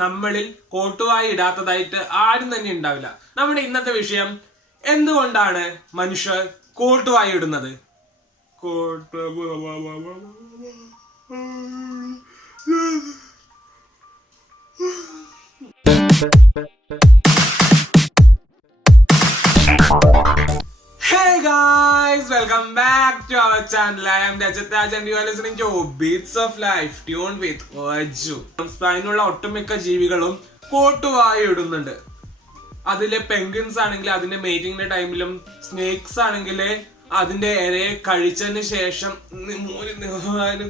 നമ്മളിൽ കോട്ടുവായി ഇടാത്തതായിട്ട് ആരും തന്നെ ഉണ്ടാവില്ല. നമ്മുടെ ഇന്നത്തെ വിഷയം, എന്തുകൊണ്ടാണ് മനുഷ്യർ കോട്ടുവായി ഇടുന്നത്? Hey guys, welcome back to our channel. I am Rajat Raj and you are listening to Beats of Life, tuned with Vaju. സ്പൈനുള്ള ഒട്ടുമിക്ക ജീവികളും കോട്ടുവായി ഇടുന്നുണ്ട്. അതിലെ പെൻഗ്വിൻസ് ആണെങ്കിൽ അതിന്റെ മേറ്റിംഗിന്റെ ടൈമിലും, സ്നേക്സ് ആണെങ്കിൽ അതിന്റെ ഇരയെ കഴിച്ചതിന് ശേഷം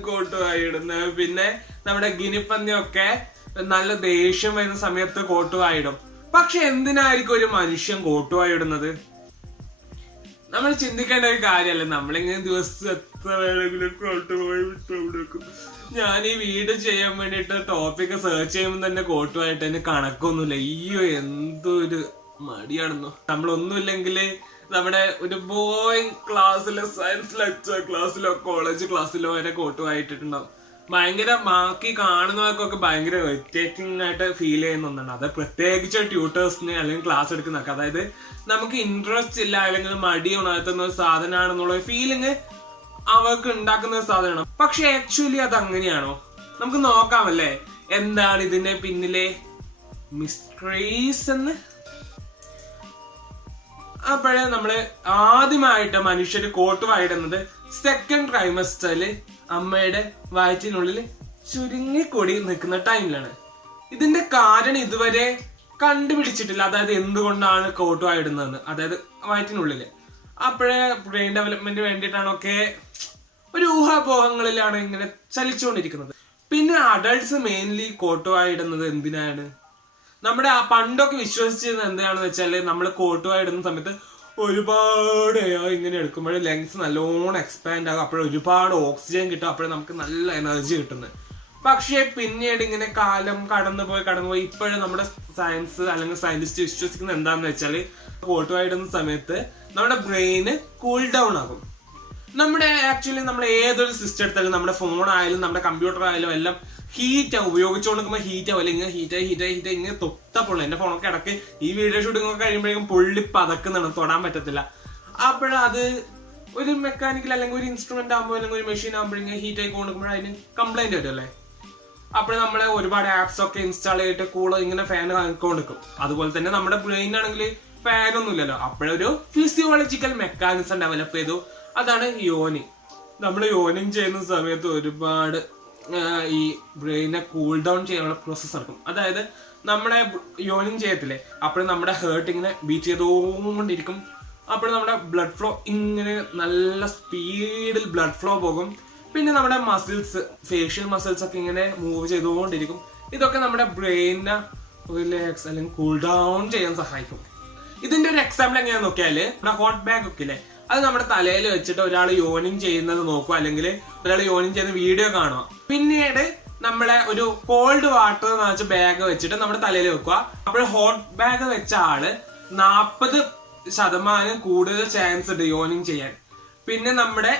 കോട്ടുവായി ഇടുന്നത്. പിന്നെ നമ്മുടെ ഗിനിപ്പന്നിയൊക്കെ നല്ല ദേഷ്യം വരുന്ന സമയത്ത് കോട്ടുവായി ഇടും. പക്ഷെ എന്തിനായിരിക്കും ഒരു മനുഷ്യൻ കോട്ടുവായി ഇടുന്നത്? നമ്മൾ ചിന്തിക്കേണ്ട ഒരു കാര്യമല്ല. നമ്മളിങ്ങനെ ദിവസം എത്ര വേണമെങ്കിലും കോട്ടുവായി വിട്ടുകൊടുക്കും. ഞാൻ ഈ വീഡിയോ ചെയ്യാൻ വേണ്ടിട്ട് ടോപ്പിക് സെർച്ച് ചെയ്യുമ്പോൾ തന്നെ കോട്ടുവായിട്ട് തന്നെ കണക്കൊന്നുമില്ല. അയ്യോ, എന്തൊരു മടിയാണെന്നോ. നമ്മളൊന്നുമില്ലെങ്കിൽ നമ്മുടെ ഒരു ബോയിങ് ക്ലാസ്സിലോ, സയൻസ് ലെക്ചർ ക്ലാസ്സിലോ, കോളേജ് ക്ലാസ്സിലോ വരെ കോട്ടുവായിട്ടിട്ടുണ്ടാവും. ഭയങ്കര ബാക്കി കാണുന്നവർക്കൊക്കെ ഭയങ്കര ഇറിറ്റേറ്റിംഗ് ആയിട്ട് ഫീൽ ചെയ്യുന്ന ഒന്നാണ് അത്. പ്രത്യേകിച്ച് ട്യൂട്ടേഴ്സിന് അല്ലെങ്കിൽ ക്ലാസ് എടുക്കുന്നവർക്ക്, അതായത് നമുക്ക് ഇൻട്രസ്റ്റ് ഇല്ല അല്ലെങ്കിൽ മടി ഉണർത്തുന്ന ഒരു സാധനമാണെന്നുള്ള ഫീലിംഗ് അവർക്ക് ഉണ്ടാക്കുന്ന ഒരു സാധനമാണ്. പക്ഷെ ആക്ച്വലി അത് അങ്ങനെയാണോ? നമുക്ക് നോക്കാമല്ലേ എന്താണ് ഇതിന്റെ പിന്നിലെ മിസ്റ്ററീസ് എന്ന്. അപ്പോഴേ നമ്മള് ആദ്യമായിട്ട് മനുഷ്യര് കോട്ടുവായിടുന്നത് സെക്കൻഡ് ട്രൈമസ്റ്ററില് അമ്മയുടെ വയറ്റിനുള്ളിൽ ചുരുങ്ങിക്കൂടി നിൽക്കുന്ന ടൈമിലാണ്. ഇതിന്റെ കാരണം ഇതുവരെ കണ്ടുപിടിച്ചിട്ടില്ല. അതായത് എന്തുകൊണ്ടാണ് കോട്ടുവായിടുന്നതെന്ന്, അതായത് വയറ്റിനുള്ളില്. അപ്പോഴേ ബ്രെയിൻ ഡെവലപ്മെന്റ് വേണ്ടിയിട്ടാണൊക്കെ ഒരു ഊഹാപോഹങ്ങളിലാണ് ഇങ്ങനെ ചലിച്ചുകൊണ്ടിരിക്കുന്നത്. പിന്നെ അഡൾട്ട്സ് മെയിൻലി കോട്ടുവായിടുന്നത് എന്തിനാണ്? നമ്മുടെ പണ്ടൊക്കെ വിശ്വസിച്ചിരുന്നത് എന്താണെന്ന് വെച്ചാല്, നമ്മൾ കോട്ടുവായിടുന്ന സമയത്ത് ഒരുപാട് ഇങ്ങനെ എടുക്കുമ്പോൾ ലങ്സ് നല്ലോണം എക്സ്പാൻഡ് ആകും, അപ്പോഴും ഒരുപാട് ഓക്സിജൻ കിട്ടും, അപ്പോഴും നമുക്ക് നല്ല എനർജി കിട്ടുന്നത്. പക്ഷെ പിന്നീട് ഇങ്ങനെ കാലം കടന്നുപോയി ഇപ്പോഴും നമ്മുടെ സയൻസ് അല്ലെങ്കിൽ സയന്റിസ്റ്റ് വിശ്വസിക്കുന്നത് എന്താണെന്ന് വെച്ചാല്, കോട്ടുവായിടുന്ന സമയത്ത് നമ്മുടെ ബ്രെയിന് കൂൾ ഡൗൺ ആകും. ആക്ച്വലി നമ്മൾ ഏതൊരു സിസ്റ്റം എടുത്താലും, നമ്മുടെ ഫോൺ ആയാലും നമ്മുടെ കമ്പ്യൂട്ടർ ആയാലും എല്ലാം ഹീറ്റ് ആവും. ഉപയോഗിച്ചുകൊണ്ടിരിക്കുമ്പോൾ ഹീറ്റ് ആവും, അല്ലെങ്കിൽ ഹീറ്റ് ഇങ്ങനെ തൊട്ടപ്പോൾ എന്റെ ഫോണൊക്കെ ഇടയ്ക്ക് ഈ വീഡിയോ ഷൂട്ടിംഗ് ഒക്കെ കഴിയുമ്പോഴേക്കും പൊള്ളി പതക്കുന്നാണ്, തൊടാൻ പറ്റത്തില്ല. അപ്പോഴത് ഒരു മെക്കാനിക്കൽ അല്ലെങ്കിൽ ഒരു ഇൻസ്ട്രുമെന്റ് ആകുമ്പോൾ അല്ലെങ്കിൽ ഒരു മെഷീൻ ആകുമ്പോഴേക്കും ഹീറ്റ് ആയി കൊണ്ടിരിക്കുമ്പോൾ അതിന് കംപ്ലൈന്റ് വരുമല്ലേ. അപ്പോൾ നമ്മൾ ഒരുപാട് ആപ്സ് ഒക്കെ ഇൻസ്റ്റാൾ ചെയ്തിട്ട് ഇങ്ങനെ ഫാൻ കൊണ്ടിരിക്കും. അതുപോലെ തന്നെ നമ്മുടെ ബ്രെയിൻ ആണെങ്കിൽ ഫാനൊന്നും ഇല്ലല്ലോ. അപ്പോഴൊരു ഫിസിയോളജിക്കൽ മെക്കാനിസം ഡെവലപ്പ് ചെയ്തു. അതാണ് യോനിങ്. നമ്മൾ യോനിങ് ചെയ്യുന്ന സമയത്ത് ഒരുപാട് ഈ ബ്രെയിനെ കൂൾ ഡൗൺ ചെയ്യാനുള്ള പ്രോസസ് നടക്കും. അതായത് നമ്മുടെ യോനിങ് ചെയ്യത്തില്ലേ, അപ്പോൾ നമ്മുടെ ഹേർട്ട് ഇങ്ങനെ ബീറ്റ് ചെയ്തുകൊണ്ടിരിക്കും. അപ്പോൾ നമ്മുടെ ബ്ലഡ് ഫ്ലോ ഇങ്ങനെ നല്ല സ്പീഡിൽ ബ്ലഡ് ഫ്ലോ പോകും. പിന്നെ നമ്മുടെ മസിൽസ്, ഫേഷ്യൽ മസിൽസ് ഒക്കെ ഇങ്ങനെ മൂവ് ചെയ്തുകൊണ്ടിരിക്കും. ഇതൊക്കെ നമ്മുടെ ബ്രെയിനെ റിലാക്സ് അല്ലെങ്കിൽ കൂൾ ഡൗൺ ചെയ്യാൻ സഹായിക്കും. ഇതിന്റെ ഒരു എക്സാമ്പിൾ എങ്ങനെയാന്ന് നോക്കിയാല്, നമ്മുടെ ഹോട്ട് ബാഗ് ഒക്കെ ഇല്ലേ, അത് നമ്മുടെ തലയിൽ വെച്ചിട്ട് ഒരാൾ യോനിങ് ചെയ്യുന്നത് നോക്കുക, അല്ലെങ്കിൽ ഒരാൾ യോനിങ് ചെയ്യുന്ന വീഡിയോ കാണുക. പിന്നീട് നമ്മളെ ഒരു കോൾഡ് വാട്ടർ എന്ന് വെച്ച ബാഗ് വെച്ചിട്ട് നമ്മുടെ തലയിൽ വെക്കുക. അപ്പോൾ ഹോട്ട് ബാഗ് വെച്ച ആള് 40% കൂടുതൽ ചാൻസ് ഉണ്ട് യോനിങ് ചെയ്യാൻ. പിന്നെ നമ്മുടെ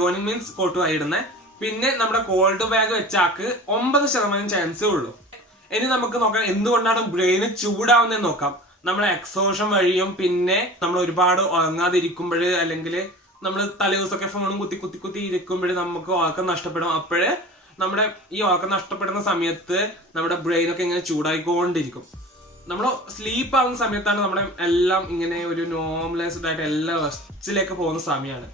യോനിങ് മീൻസ് കോട്ടുവായിടുന്ന. പിന്നെ നമ്മുടെ കോൾഡ് ബാഗ് വെച്ച ആൾക്ക് 9% ചാൻസേ ഉള്ളൂ. ഇനി നമുക്ക് നോക്കാം എന്തുകൊണ്ടാണ് ബ്രെയിന് ചൂടാവുന്നതെന്ന് നോക്കാം. നമ്മളെ എക്സോഷൻ വഴിയും, പിന്നെ നമ്മൾ ഒരുപാട് ഉറങ്ങാതിരിക്കുമ്പോൾ, അല്ലെങ്കിൽ നമ്മൾ തലേദിവസമൊക്കെ ഫോണും കുത്തി ഇരിക്കുമ്പോൾ നമുക്ക് ഉറക്കം നഷ്ടപ്പെടും. അപ്പോഴ് നമ്മുടെ ഈ ഉറക്കം നഷ്ടപ്പെടുന്ന സമയത്ത് നമ്മുടെ ബ്രെയിനൊക്കെ ഇങ്ങനെ ചൂടായിക്കൊണ്ടിരിക്കും. നമ്മൾ സ്ലീപ്പ് ആവുന്ന സമയത്താണ് നമ്മുടെ എല്ലാം ഇങ്ങനെ ഒരു നോർമലൈസ്ഡ് ആയിട്ട് എല്ലാ റെസ്റ്റിലേക്ക് പോകുന്ന സമയമാണ്.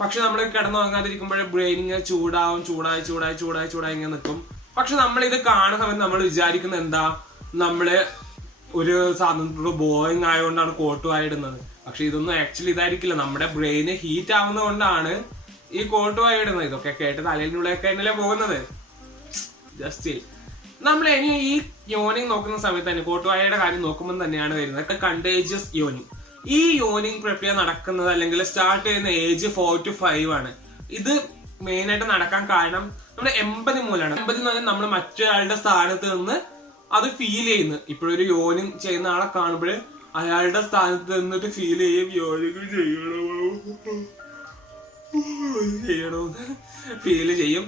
പക്ഷെ നമ്മൾ കിടന്നുറങ്ങാതിരിക്കുമ്പോൾ ബ്രെയിൻ ഇങ്ങനെ ചൂടായി ഇങ്ങനെ നിൽക്കും. പക്ഷെ നമ്മൾ ഇത് കാണുന്ന സമയത്ത് നമ്മൾ വിചാരിക്കുന്നത് എന്താ, നമ്മള് ഒരു സാധനം ബോയിങ് ആയതുകൊണ്ടാണ് കോട്ടുവായിടുന്നത്. പക്ഷെ ഇതൊന്നും ആക്ച്വലി ഇതായിരിക്കില്ല, നമ്മുടെ ബ്രെയിന് ഹീറ്റ് ആവുന്നത് കൊണ്ടാണ് ഈ കോട്ടുവായിടുന്നത്. ഇതൊക്കെ കേട്ട് തലയിലുള്ളൊക്കെ തന്നെയല്ലേ പോകുന്നത്. ജസ്റ്റ് നമ്മൾ ഇനി ഈ യോനിങ് നോക്കുന്ന സമയത്ത് തന്നെ കോട്ടുവായയുടെ കാര്യം നോക്കുമ്പോൾ തന്നെയാണ് വരുന്നത് കണ്ടേജിയസ് യോനിങ്. ഈ യോനിങ് പ്രക്രിയ നടക്കുന്നത് അല്ലെങ്കിൽ സ്റ്റാർട്ട് ചെയ്യുന്ന ഏജ് 4 to 5 ആണ്. ഇത് മെയിൻ ആയിട്ട് നടക്കാൻ കാരണം നമ്മുടെ എമ്പതി മൂലമാണ്. എമ്പതി എന്ന് പറഞ്ഞാൽ നമ്മൾ മറ്റൊരാളുടെ സ്ഥാനത്ത് നിന്ന് അത് ഫീൽ ചെയ്യുന്നു. ഇപ്പോഴൊരു യോനിങ് ചെയ്യുന്ന ആളെ കാണുമ്പോൾ അയാളുടെ സ്ഥാനത്ത് നിന്നിട്ട് ഫീൽ ചെയ്യും, യോനിങ് ചെയ്യണോന്ന് ഫീൽ ചെയ്യും.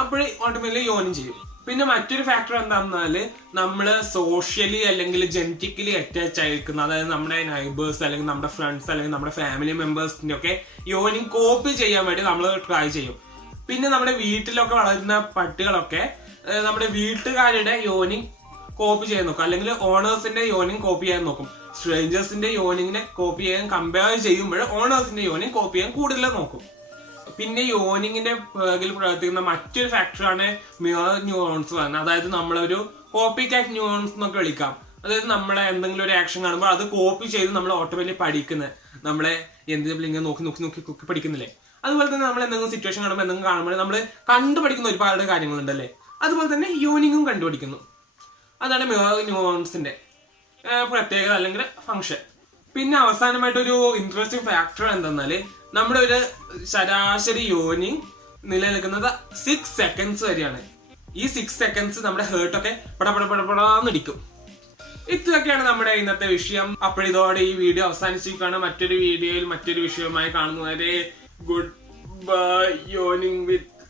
അപ്പോഴേ ഓട്ടോമാറ്റിക്കലി യോനിങ് ചെയ്യും. പിന്നെ മറ്റൊരു ഫാക്ടർ എന്താണെന്നാല് നമ്മള് സോഷ്യലി അല്ലെങ്കിൽ ജനറ്റിക്കലി അറ്റാച്ച് ആയിരിക്കുന്ന, അതായത് നമ്മുടെ നൈബേഴ്സ് അല്ലെങ്കിൽ നമ്മുടെ ഫ്രണ്ട്സ് അല്ലെങ്കിൽ നമ്മുടെ ഫാമിലി മെമ്പേഴ്സിന്റെ ഒക്കെ യോനി കോപ്പി ചെയ്യാൻ വേണ്ടി നമ്മൾ ട്രൈ ചെയ്യും. പിന്നെ നമ്മുടെ വീട്ടിലൊക്കെ വളരുന്ന പട്ടികളൊക്കെ നമ്മുടെ വീട്ടുകാരുടെ യോനി കോപ്പി ചെയ്യാൻ നോക്കും, അല്ലെങ്കിൽ ഓണേഴ്സിന്റെ യോനി കോപ്പി ചെയ്യാൻ നോക്കും. സ്ട്രേഞ്ചേഴ്സിന്റെ യോനിങ്ങിനെ കോപ്പി ചെയ്യാൻ കമ്പയർ ചെയ്യുമ്പോൾ ഓണേഴ്സിന്റെ യോനി കോപ്പി ചെയ്യാൻ കൂടുതൽ നോക്കും. പിന്നെ യോനിങ്ങിന്റെ പിറകിൽ പ്രവർത്തിക്കുന്ന മറ്റൊരു ഫാക്ടറാണ് മിറർ ന്യൂറോൺസ് പറയുന്നത്. അതായത് നമ്മളൊരു കോപ്പി കാറ്റ് ന്യൂറോൺസ് എന്നൊക്കെ വിളിക്കാം. അതായത് നമ്മളെ എന്തെങ്കിലും ഒരു ആക്ഷൻ കാണുമ്പോൾ അത് കോപ്പി ചെയ്ത് നമ്മൾ ഓട്ടോമാറ്റിക് പഠിക്കുന്നത്, നമ്മളെ എന്തെങ്കിലും ഇങ്ങനെ നോക്കി നോക്കി നോക്കി നോക്കി പഠിക്കുന്നില്ലേ. അതുപോലെ തന്നെ നമ്മൾ എന്തെങ്കിലും സിറ്റുവേഷൻ കാണുമ്പോൾ എന്തെങ്കിലും കാണുമ്പോൾ നമ്മൾ കണ്ടുപഠിക്കുന്ന ഒരുപാട് കാര്യങ്ങളുണ്ടല്ലേ, അതുപോലെ തന്നെ യോനിങ്ങും കണ്ടുപിടിക്കുന്നു. അതാണ് മിറർ ന്യൂറോൺസിന്റെ പ്രത്യേകത അല്ലെങ്കിൽ ഫംഗ്ഷൻ. പിന്നെ അവസാനമായിട്ടൊരു ഇൻട്രസ്റ്റിംഗ് ഫാക്ടർ എന്തെന്നാല് നമ്മുടെ ഒരു ശരാശരി യോനി നിലനിൽക്കുന്നത് 6 സെക്കൻഡ്സ് വരെയാണ്. ഈ 6 സെക്കൻഡ്സ് നമ്മുടെ ഹേർട്ടൊക്കെ പടപടപടപടാന്നിടിക്കും. ഇതൊക്കെയാണ് നമ്മുടെ ഇന്നത്തെ വിഷയം. അപ്പോഴിതോടെ ഈ വീഡിയോ അവസാനിച്ചിരിക്കുകയാണ്. മറ്റൊരു വീഡിയോയിൽ മറ്റൊരു വിഷയവുമായി കാണുന്നവരെ ഗുഡ് ബൈ. യോനിങ് വിത്ത്